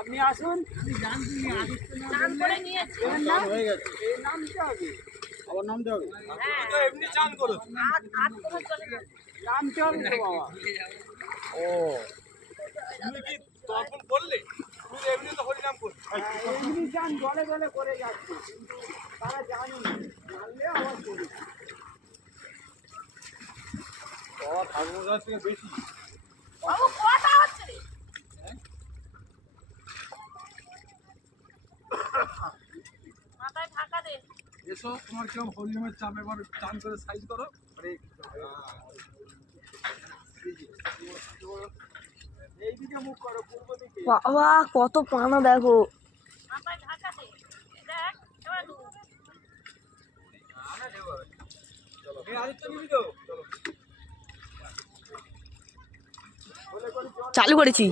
আপনি আসুন। আবার নামতে হবে। এমনি চান করো, নামতে হবে তো বাবা। ও তুমি কি তর্পণ করলে? তুমি এমনি তো হরিনাম করছো। এমনি চান জলে জলে করে যাচ্ছে, কিন্তু তারা জানে না, জানলে আবার করি। বাবা ঠাকুর কাছ থেকে বেশি এসো। তোমার কেউ হরিনামের চাপ এবার চান করে সাইজ করো। এইদিকে মুখ করো, পূর্ব দিকে। বাবা কত পানা দেখো। চালু করেছি।